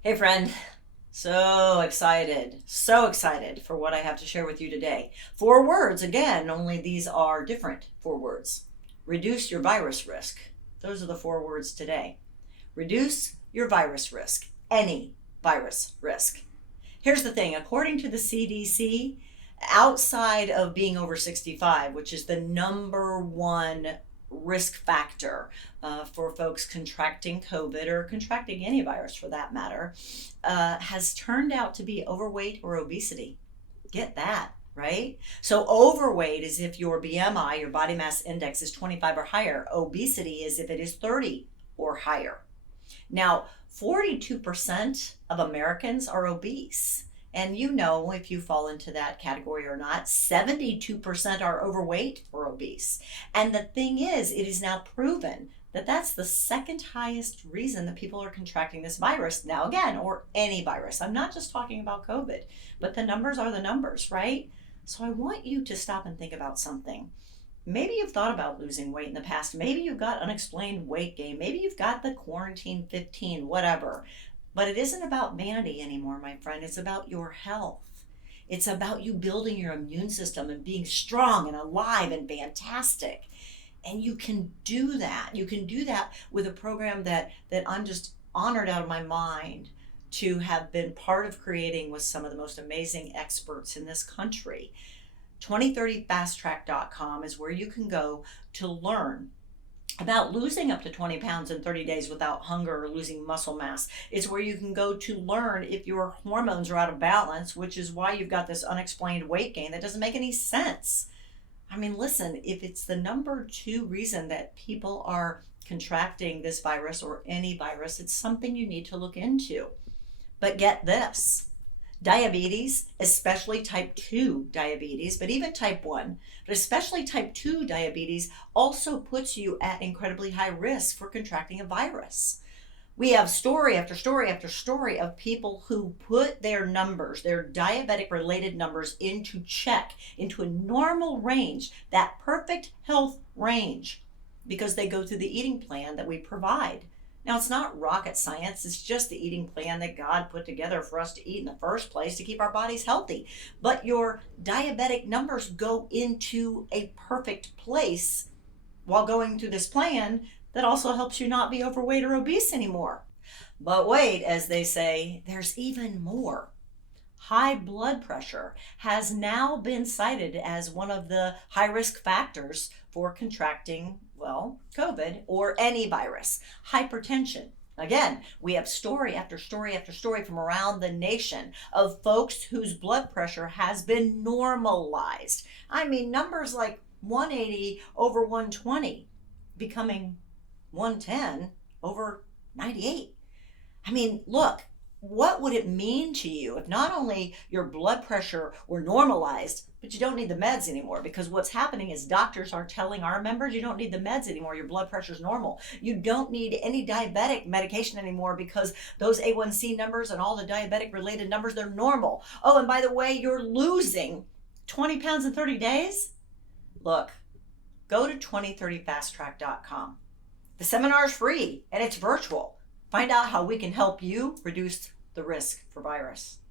Hey, friend. So excited for what I have to share with you today. Four words, again, only these are different four words. Reduce your virus risk. Those are the four words today. Reduce your virus risk, any virus risk. Here's the thing, according to the CDC, outside of being over 65, which is the number one risk factor for folks contracting COVID or contracting any virus for that matter, has turned out to be overweight or obesity. Get that, right? So, overweight is if your BMI, your body mass index, is 25 or higher. Obesity is if it is 30 or higher. Now, 42% of Americans are obese. And you know, if you fall into that category or not, 72% are overweight or obese. And the thing is, it is now proven that that's the second highest reason that people are contracting this virus now, again, or any virus. I'm not just talking about COVID, but the numbers are the numbers, right? So I want you to stop and think about something. Maybe you've thought about losing weight in the past. Maybe you've got unexplained weight gain. Maybe you've got the quarantine 15, whatever. But it isn't about vanity anymore, my friend. It's about your health. It's about you building your immune system and being strong and alive and fantastic. And you can do that. You can do that with a program that I'm just honored out of my mind to have been part of creating with some of the most amazing experts in this country. 2030fasttrack.com is where you can go to learn about losing up to 20 pounds in 30 days without hunger or losing muscle mass. It's where you can go to learn if your hormones are out of balance, which is why you've got this unexplained weight gain that doesn't make any sense. I mean, listen, if it's the number two reason that people are contracting this virus or any virus, it's something you need to look into. But get this. Diabetes, especially type 2 diabetes, but even type 1, but especially type 2 diabetes, also puts you at incredibly high risk for contracting a virus. We have story after story after story of people who put their numbers, their diabetic related numbers, into check, into a normal range, that perfect health range, because they go through the eating plan that we provide. Now, it's not rocket science. It's just the eating plan that God put together for us to eat in the first place to keep our bodies healthy. But your diabetic numbers go into a perfect place while going through this plan that also helps you not be overweight or obese anymore. But wait, as they say, there's even more. High blood pressure has now been cited as one of the high risk factors for contracting, well, COVID or any virus. Hypertension. Again, we have story after story after story from around the nation of folks whose blood pressure has been normalized. I mean, numbers like 180 over 120 becoming 110 over 98. I mean, look, what would it mean to you if not only your blood pressure were normalized, but you don't need the meds anymore? Because what's happening is doctors are telling our members you don't need the meds anymore. Your blood pressure is normal. You don't need any diabetic medication anymore because those A1C numbers and all the diabetic related numbers, they're normal. Oh, and by the way, you're losing 20 pounds in 30 days. Look, go to 2030fasttrack.com. The seminar is free and it's virtual. Find out how we can help you reduce the risk for virus.